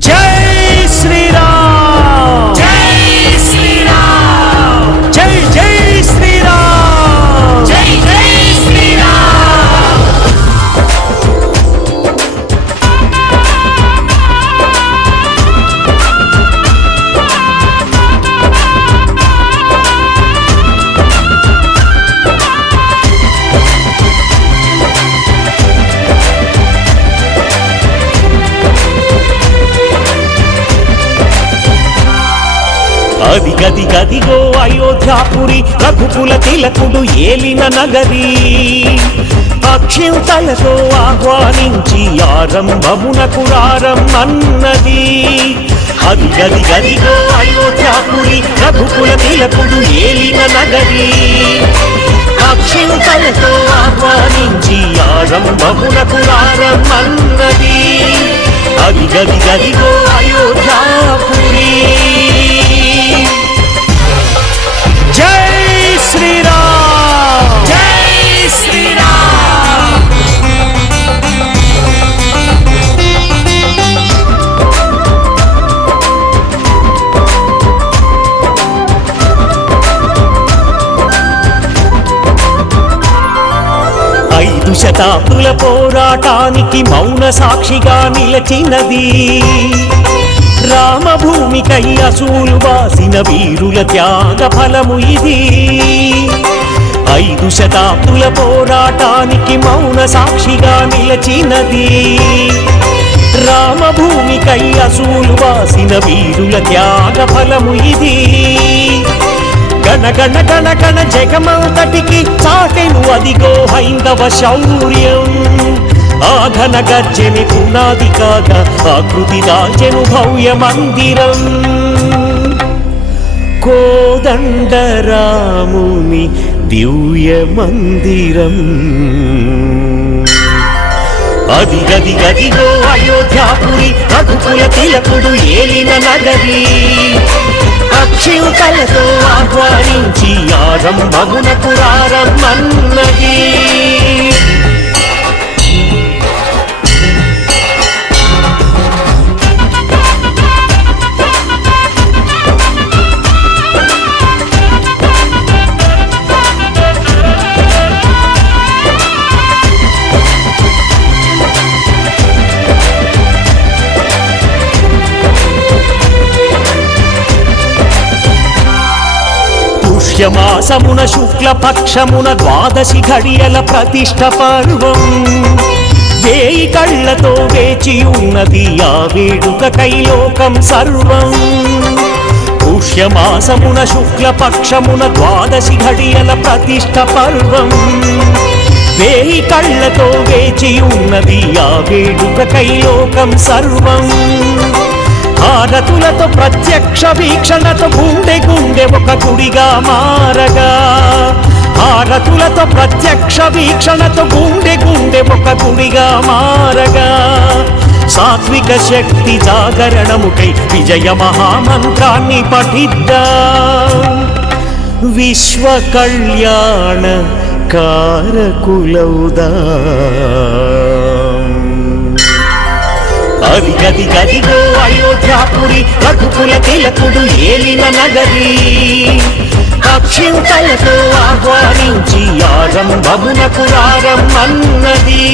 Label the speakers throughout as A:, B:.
A: జై శ్రీ అయోధ్యాపురి రఘుకుల తిలకుడు ఏలిన నగరి. అక్షింతలతో ఆహ్వానించి ఆరంభమునకు అన్నది అది గది గదిగో అయోధ్యాపురి రఘుకుల తిలకుడు ఏలిన నగరి. అక్షింతలతో ఆహ్వానించి ఆరంభమునకు అన్నది అది గది గదిగో అయోధ్యాపురి. శతాబ్దుల పోరాటానికి మౌన సాక్షిగా నిలచినది. రామభూమికై అసూలు వాసిన వీరుల త్యాగ ఫలము ఇది. ఐదు శతాబ్దుల పోరాటానికి మౌన సాక్షిగా నిలచినది. రామభూమికై అసూలు వాసిన వీరుల త్యాగ ఫలము ఇది. గణ గణ గణ గణ జగమంతటికి చాటెను అదిగో హైందవ శౌర్యం. ఆ ఘన గర్జని పునాది కాక ఆకృతి దాచెను భవ్య మందిరం. కోదండరాముని దివ్య మందిరం. అది గది గదిగో అయోధ్యాపురి రఘుకుల తిలకుడు ఏలిన నగరీ. అక్షింతలతో ఆహ్వానించి ఆరంభమునకు రారమ్మన్నది మాసమున శుక్ల పక్షమున ద్వాదశి ఘడియల ప్రతిష్ట పర్వం. వేయి కళ్ళతో వేచి ఉన్నది ఆ వేడుక కైలోకం సర్వం. పుష్యమాసమున శుక్ల పక్షమున ద్వాదశి ఘడియల ప్రతిష్ట పర్వం. వేయి కళ్ళతో వేచి ఉన్నది ఆ వేడుక కైలోకం సర్వం. హారతులతో ప్రత్యక్ష వీక్షణతో గుండె గుండె ఒక గుడిగా మారగా. హారతులతో ప్రత్యక్ష వీక్షణతో గుండె గుండె ఒక గుడిగా మారగా. సాత్విక శక్తి జాగరణముకై విజయ మహామంత్రాన్ని పఠిద్దా. విశ్వ కళ్యాణ కారకులౌదా అది గది గదిగో అయోధ్యాపురి రఘుకుల తిలకుడు ఏలిన నగరి. అక్షింతలతో ఆహ్వానించి ఆరంభమునకు అన్నది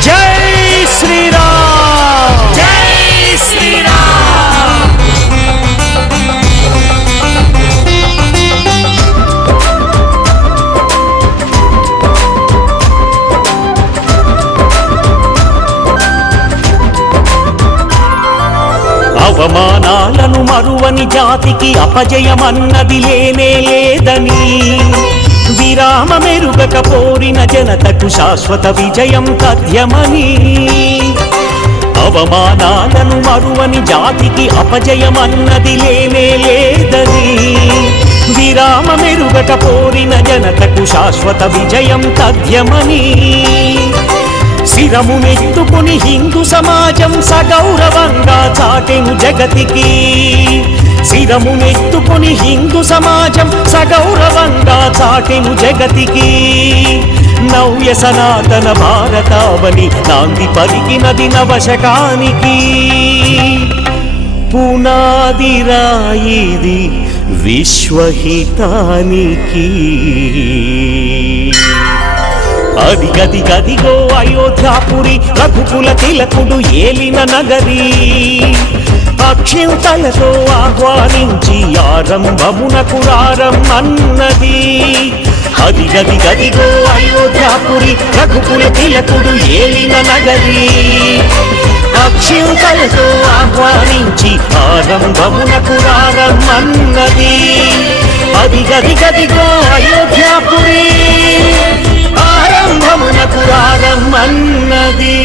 A: జై శ్రీరామ్!
B: జై శ్రీరామ్!
A: అవమానాలను మరువని జాతికి అపజయమన్నది లేనే లేదని. విరామ మెరుగక పోరిన జనతకు శాశ్వత విజయం తథ్యమని అవమానాలను మరువని జాతికి అపజయమన్నది లేనే లేదని. విరామ మెరుగక పోరిన జనతకు శాశ్వత విజయం తథ్యమని శిరమునెత్తుకుని హిందూ సమాజం సగౌరవంగా చాటెను జగతికి. శిరమునెత్తుకుని హిందూ సమాజం సగౌరవంగా చాటెను జగతికి. నవ్య సనాతన భారతావని నాంది పలికినది నవశకానికి. పునాది రాయిది విశ్వహితానికి. అది గది గదిగో అయోధ్యాపురి రఘుకుల తిలకుడు ఏలిన నగరి. అక్షింతలతో ఆహ్వానించి ఆరంభమునకు అన్నది. అది గది గదిగో అయోధ్యాపురి రఘుకుల తిలకుడు ఏలిన నగరి. అక్షింతలతో ఆహ్వానించి ఆరంభమునకు అన్నది. అది గది గదిగో అయోధ్యాపురి. ఆరంభమునకు రారమ్మన్నది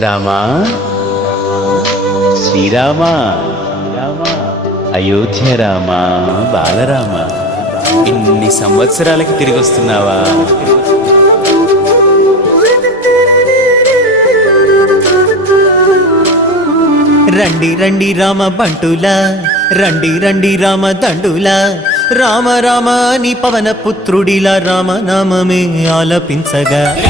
C: రామా? శ్రీరామా? రామా అయోధ్య రామా? బాలరామ? ఇన్ని సంవత్సరాలకి తిరిగి వస్తున్నావా?
D: రండి రండి రామ బంటులా. రండి రండి రామ దండులా. రామ రామ అని పవన పుత్రుడిలా రామ నామమే ఆలపించగా.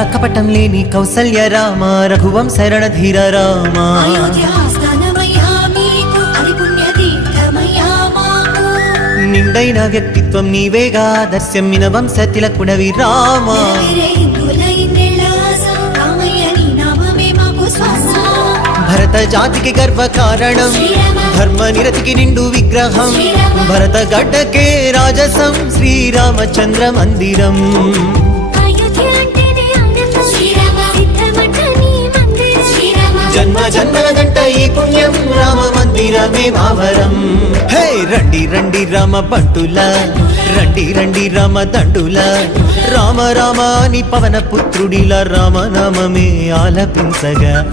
D: కల్లా కపటం లేని కౌసల్య రామ రామ.
E: మీకు అది పుణ్యతీర్థమయ్యా మాకు.
D: నిండైన వ్యక్తిత్వం నీవేగా దర్శమ్మిన వంశ తిలకుడవి రామ. భరత జాతికి గర్వ కారణం ధర్మ నిరతికి నిండు విగ్రహం భరత గడ్డకే రాజసం శ్రీరామచంద్ర మందిరం. జన్మ జన్మల గంట ఈ పుణ్యం. రామ మందిరమే మావరం. హే రండి రండి రామ బంటుల. రండి రండి రామ దండుల. రామ రామ అని పవన పుత్రుడిలా రామ నామమే ఆలపించగా.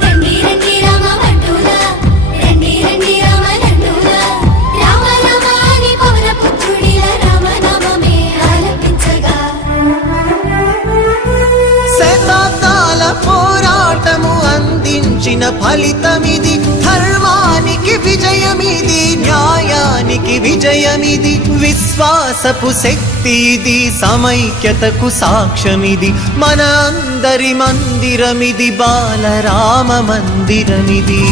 D: అందించిన ఫలితమిది. ధర్మానికి విజయమిది న్యాయానికి విజయమిది. విశ్వాసపు శక్తి ఇది సమైక్యతకు సాక్ష్యమిది. మన అందరి మందిరమిది బాలరామ మందిరమిది.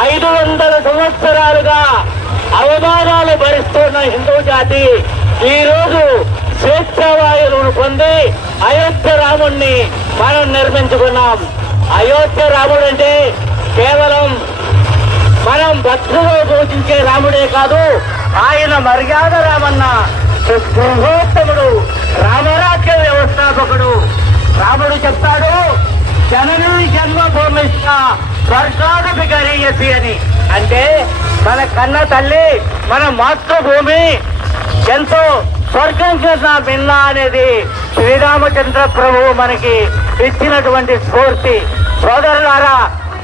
F: ఐదు వందల సంవత్సరాలుగా అవమానాలు భరిస్తున్న హిందూ జాతి ఈరోజు రోజు స్వేచ్ఛావాయువులను పొంది అయోధ్య రాముణ్ణి మనం నిర్మించుకున్నాం. అయోధ్య రాముడు అంటే కేవలం మనం భక్తులు పూజించే రాముడే కాదు ఆయన మర్యాద రామన్న గృహోత్తముడు రామరాజ్య వ్యవస్థాపకుడు. రాముడు చెప్తాడు జననీ జన్మభూమిష్ట స్వర్గాదపి గరీయసి అని. అంటే మన కన్న తల్లి మన మాతృభూమి ఎంతో స్వర్గం కన్నా భిన్న అనేది శ్రీరామచంద్ర ప్రభువు మనకి ఇచ్చినటువంటి స్ఫూర్తి. సోదరులారా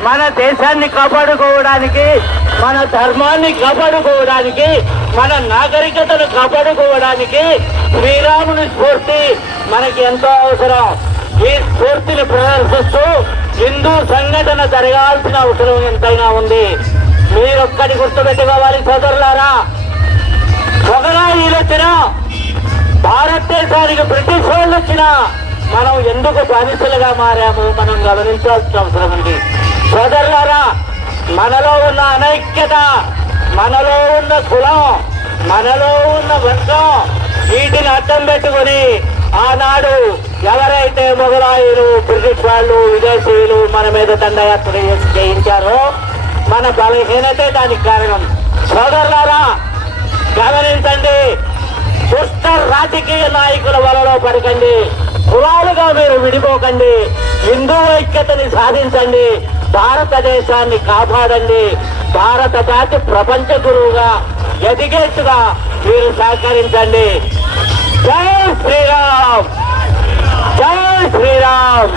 F: మన దేశాన్ని కాపాడుకోవడానికి మన ధర్మాన్ని కాపాడుకోవడానికి మన నాగరికతను కాపాడుకోవడానికి శ్రీరాముని స్ఫూర్తి మనకి ఎంతో అవసరం. ఈ స్ఫూర్తిని ప్రదర్శిస్తూ హిందూ సంఘటన జరగాల్సిన అవసరం ఎంతైనా ఉంది. మీరొక్కటి గుర్తుపెట్టుకోవాలి సోదరులారా. మొగలాయిలు వచ్చినా భారతదేశానికి బ్రిటిష్ వాళ్ళు వచ్చిన మనం ఎందుకు బానిసలుగా మారాము? మనం గమనించాల్సిన అవసరం ఉంది. సోదరులారా మనలో ఉన్న అనైక్యత మనలో ఉన్న కులం మనలో ఉన్న వర్గం వీటిని అర్థం పెట్టుకుని ఆనాడు ఎవరైతే మొగలాయిలు బ్రిటిష్ వాళ్ళు విదేశీయులు మన మీద దండయాత్ర చేయించారో మన బలహీనతే దానికి కారణం. సోదరులారా గమనించండి. దుష్ట రాజకీయ నాయకుల వలలో పడకండి. కులాలుగా మీరు విడిపోకండి. హిందూ ఐక్యతని సాధించండి. భారతదేశాన్ని కాపాడండి. భారత జాతి ప్రపంచ గురువుగా ఎదిగేట్టుగా మీరు సహకరించండి. జై శ్రీరామ్! জয়